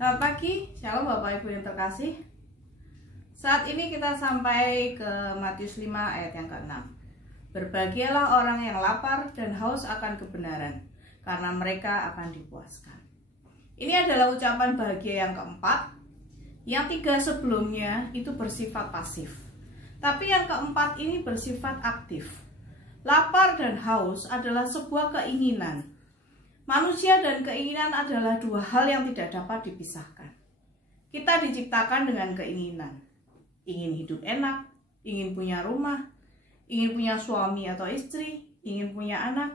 Selamat pagi, shalom Bapak Ibu yang terkasih. Saat ini kita sampai ke Matius 5 ayat yang ke-6. Berbahagialah orang yang lapar dan haus akan kebenaran, karena mereka akan dipuaskan. Ini adalah ucapan bahagia yang keempat. Yang tiga sebelumnya itu bersifat pasif, tapi yang keempat ini bersifat aktif. Lapar dan haus adalah sebuah keinginan. Manusia dan keinginan adalah dua hal yang tidak dapat dipisahkan. Kita diciptakan dengan keinginan. Ingin hidup enak, ingin punya rumah, ingin punya suami atau istri, ingin punya anak,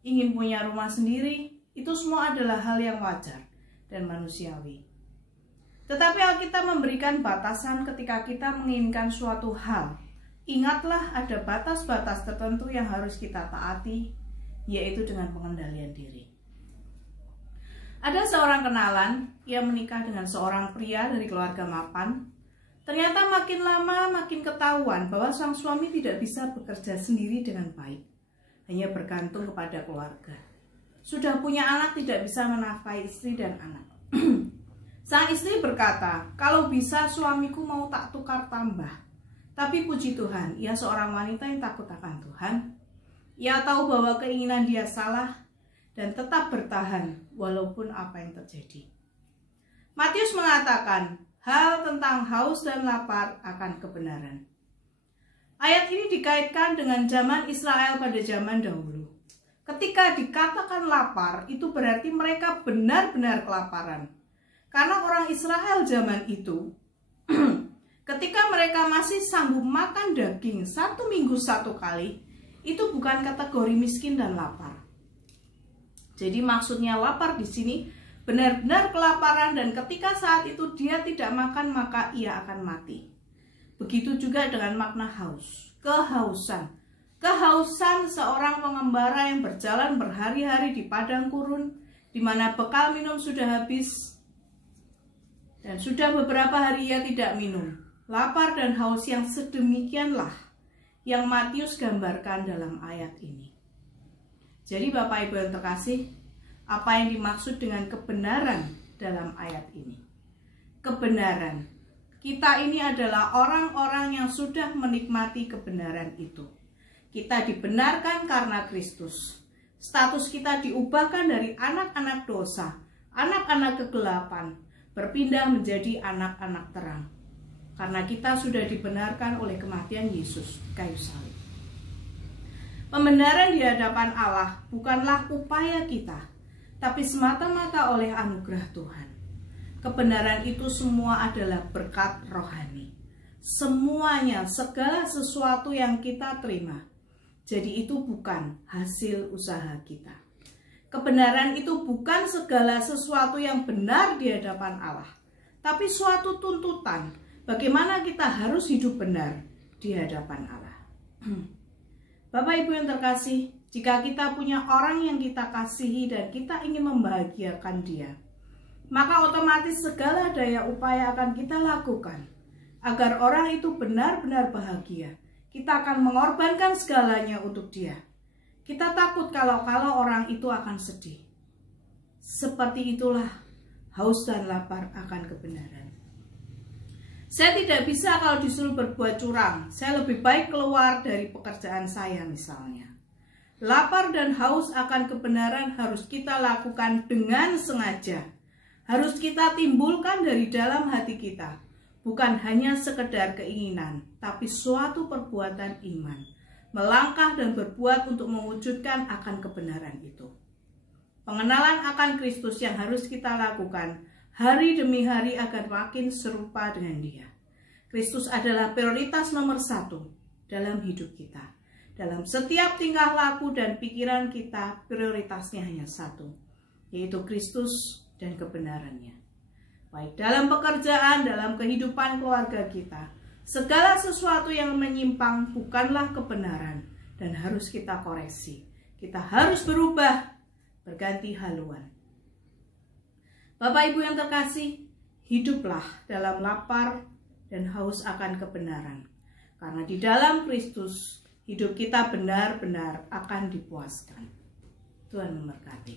ingin punya rumah sendiri. Itu semua adalah hal yang wajar dan manusiawi. Tetapi Alkitab memberikan batasan ketika kita menginginkan suatu hal. Ingatlah ada batas-batas tertentu yang harus kita taati, yaitu dengan pengendalian diri. Ada seorang kenalan yang menikah dengan seorang pria dari keluarga mapan. Ternyata makin lama makin ketahuan bahwa sang suami tidak bisa bekerja sendiri dengan baik, hanya bergantung kepada keluarga. Sudah punya anak, tidak bisa menafkahi istri dan anak. Sang istri berkata, kalau bisa suamiku mau tak tukar tambah. Tapi puji Tuhan, ia seorang wanita yang takut akan Tuhan. Ia tahu bahwa keinginan dia salah dan tetap bertahan walaupun apa yang terjadi. Matius mengatakan hal tentang haus dan lapar akan kebenaran. Ayat ini dikaitkan dengan zaman Israel pada zaman dahulu. Ketika dikatakan lapar, itu berarti mereka benar-benar kelaparan. Karena orang Israel zaman itu, ketika mereka masih sanggup makan daging 1 minggu 1 kali, itu bukan kategori miskin dan lapar. Jadi maksudnya lapar di sini benar-benar kelaparan, dan ketika saat itu dia tidak makan maka ia akan mati. Begitu juga dengan makna haus, kehausan. Kehausan seorang pengembara yang berjalan berhari-hari di padang gurun, di mana bekal minum sudah habis dan sudah beberapa hari ia tidak minum. Lapar dan haus yang sedemikianlah yang Matius gambarkan dalam ayat ini. Jadi Bapak Ibu yang terkasih, apa yang dimaksud dengan kebenaran dalam ayat ini? Kebenaran. Kita ini adalah orang-orang yang sudah menikmati kebenaran itu. Kita dibenarkan karena Kristus. Status kita diubahkan dari anak-anak dosa, anak-anak kegelapan, berpindah menjadi anak-anak terang. Karena kita sudah dibenarkan oleh kematian Yesus kayu salib. Pembenaran di hadapan Allah bukanlah upaya kita, tapi semata-mata oleh anugerah Tuhan. Kebenaran itu semua adalah berkat rohani. Semuanya, segala sesuatu yang kita terima. Jadi itu bukan hasil usaha kita. Kebenaran itu bukan segala sesuatu yang benar di hadapan Allah, tapi suatu tuntutan bagaimana kita harus hidup benar di hadapan Allah. Bapak Ibu yang terkasih, jika kita punya orang yang kita kasihi dan kita ingin membahagiakan dia, maka otomatis segala daya upaya akan kita lakukan agar orang itu benar-benar bahagia. Kita akan mengorbankan segalanya untuk dia. Kita takut kalau orang itu akan sedih. Seperti itulah haus dan lapar akan kebenaran. Saya tidak bisa kalau disuruh berbuat curang. Saya lebih baik keluar dari pekerjaan saya misalnya. Lapar dan haus akan kebenaran harus kita lakukan dengan sengaja. Harus kita timbulkan dari dalam hati kita. Bukan hanya sekedar keinginan, tapi suatu perbuatan iman. Melangkah dan berbuat untuk mewujudkan akan kebenaran itu. Pengenalan akan Kristus yang harus kita lakukan hari demi hari agar makin serupa dengan Dia. Kristus adalah prioritas nomor 1 dalam hidup kita. Dalam setiap tingkah laku dan pikiran kita, prioritasnya hanya 1, yaitu Kristus dan kebenarannya. Baik dalam pekerjaan, dalam kehidupan keluarga kita, segala sesuatu yang menyimpang bukanlah kebenaran dan harus kita koreksi. Kita harus berubah, berganti haluan. Bapak Ibu yang terkasih, hiduplah dalam lapar dan haus akan kebenaran. Karena di dalam Kristus, hidup kita benar-benar akan dipuaskan. Tuhan memberkati.